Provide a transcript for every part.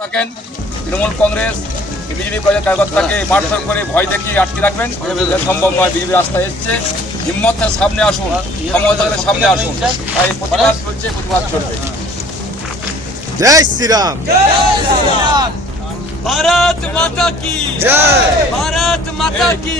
থাকেন তৃণমূল কংগ্রেস বিজেপি কার্যকর্তাকে মারধর করে ভয় দেখিয়ে আটকে রাখবেন, সম্ভব নয়। বিজেপি রাস্তায় এসছে, হিম্মতের সামনে আসুন, ক্ষমতার সামনে আসুন। তাই প্রতিবাদ চলছে, প্রতিবাদ চলবে। জয় শ্রীরাম, भारत माता की জয় भारत माता की।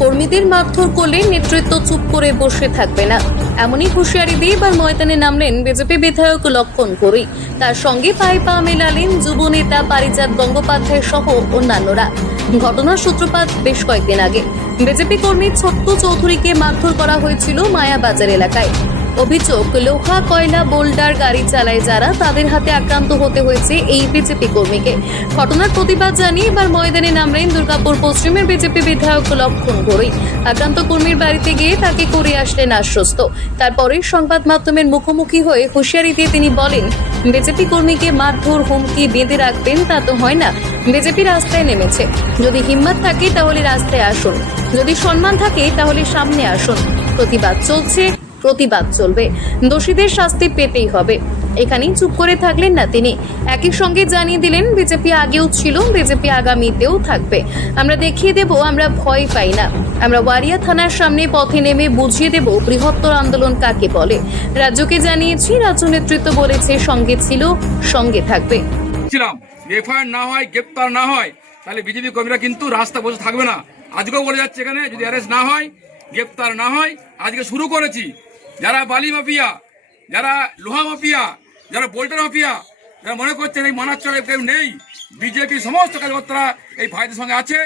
কর্মীদের মারধর করলে নেতৃত্ব চুপ করে বসে থাকবে না, এমনই হুঁশিয়ারি দিয়ে এবার ময়দানে নামলেন বিজেপি বিধায়ক লক্ষণ ঘোড়ই। তার সঙ্গে পায়ে পা মেলালেন যুব নেতা পারিজাত গঙ্গোপাধ্যায় সহ অন্যান্যরা। ঘটনার সূত্রপাত বেশ কয়েকদিন আগে। বিজেপি কর্মী ছোট্টু চৌধুরীকে মারধর করা হয়েছিল মায়াবাজার এলাকায়। অভিযোগ, লোহা কয়লা বোল্ডার গাড়ি চালায় যারা, তাদের হাতে আক্রান্ত হতে হয়েছে এই বিজেপি কর্মীকে। ঘটনার প্রতিবাদ জানিয়ে এবার ময়দানে নামলেন দুর্গাপুর পশ্চিমের বিজেপি বিধায়ক লক্ষণ ঘোড়ই। আক্রান্ত কর্মীর বাড়িতে গিয়ে তাকে করে আসলেন আশ্বস্ত। তারপরে সংবাদ মাধ্যমের মুখোমুখি হয়ে হুঁশিয়ারি দিয়ে তিনি বলেন, বিজেপি কর্মীকে মারধর হুমকি বেঁধে রাখবেন তা তো হয় না। বিজেপি রাস্তায় নেমেছে, যদি হিম্মত থাকে তাহলে রাস্তায় আসুন, যদি সম্মান থাকে তাহলে সামনে আসুন। প্রতিবাদ চলছে, প্রতিবাদ চলবে, দোষীদের শাস্তি পেতেই হবে। এখানেই চুপ করে থাকলেন না তিনি, একই সঙ্গে জানিয়ে দিলেন বিজেপি আগেও ছিল, বিজেপি আগামীতেও থাকবে। আমরা দেখিয়ে দেব আমরা ভয় পাই না। আমরা ওয়ারিয়া থানার সামনে পথে নেমে বুঝিয়ে দেব বৃহত্তর আন্দোলন কাকে বলে। রাজ্যকে জানিয়েছি, রাজ্য নেতৃত্ব বলেছে সঙ্গে ছিল, সঙ্গে থাকবে। এফআইআর না হয়, গ্রেপ্তার না হয়, তাহলে বিজেপি কর্মীরা কিন্তু রাস্তা বসে থাকবে না। আজকেও বলে যাচ্ছে, এখানে যদি অ্যারেস্ট না হয়, গ্রেপ্তার না হয়, আজকে শুরু করেছি। যারা বালি মাফিয়া, যারা লোহা মাফিয়া, যারা বোল্টার মাফিয়া, যারা মনে করছেন এই মানার চলে কেউ নেই, বিজেপি সমস্ত কার্যকর্তারা এই ভাইদের সঙ্গে আছে।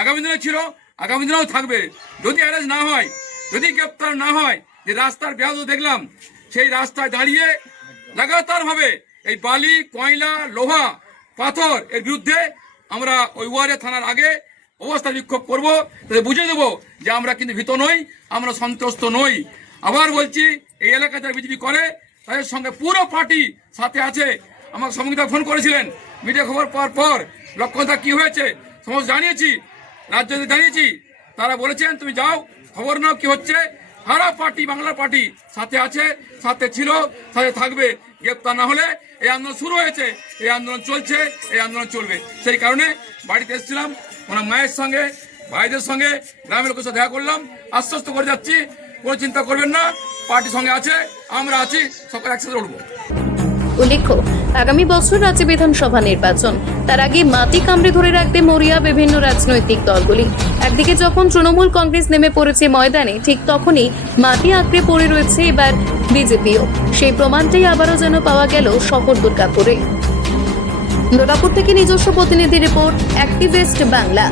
আগামী দিনে ছিল, আগামী দিনেও থাকবে। যদি অ্যারেস্ট না হয়, যদি গ্রেপ্তার না হয়, যে রাস্তার ব্যাহত দেখলাম, সেই রাস্তায় দাঁড়িয়ে লাগাতারভাবে এই বালি, কয়লা, লোহা, পাথর এর বিরুদ্ধে আমরা ওই ওয়ারিয়া থানার আগে অবস্থা বিক্ষোভ করবো, তাদের বুঝিয়ে দেবো যে আমরা কিন্তু ভীত নই, আমরা সন্তুষ্ট নই। আবার বলছি, এই এলাকায় যারা বিজেপি করে তাদের সঙ্গে পুরো পার্টি সাথে আছে। আমাকে সমীক্ষা ফোন করেছিলেন, মিডিয়া খবর পাওয়ার পর লক্ষ্যতা কি হয়েছে সমস্ত জানিয়েছি, রাজ্যকে জানিয়েছি। তারা বলেছেন তুমি যাও, খবর নাও কি হচ্ছে। সারা পার্টি, বাংলার পার্টি সাথে আছে, সাথে ছিল, সাথে থাকবে। গ্রেপ্তার না হলে এই আন্দোলন শুরু হয়েছে, এই আন্দোলন চলছে, এই আন্দোলন চলবে। সেই কারণে বাড়িতে এসেছিলাম, ওনার মায়ের সঙ্গে, ভাইদের সঙ্গে, গ্রামের লোকের সাথে দেখা করলাম, আশ্বস্ত করে যাচ্ছি কোনো চিন্তা করবেন না, পার্টির সঙ্গে আছে, আমরা আছি, সকলে একসাথে লড়বো। উল্লেখ্য, আগামী বছর রাজ্য বিধানসভা নির্বাচন, তার আগে মাটি কামড়ে ধরে রাখতে মরিয়া বিভিন্ন রাজনৈতিক দলগুলি। একদিকে যখন তৃণমূল কংগ্রেস নেমে পড়েছে ময়দানে, ঠিক তখনই মাটি আঁকড়ে পড়ে রয়েছে এবার বিজেপিও। সেই প্রমাণটাই আবারও যেন পাওয়া গেল শহর দুর্গাপুরে। দুর্গাপুর থেকে নিজস্ব প্রতিনিধি রিপোর্ট, অ্যাক্টিভিস্ট বাংলা।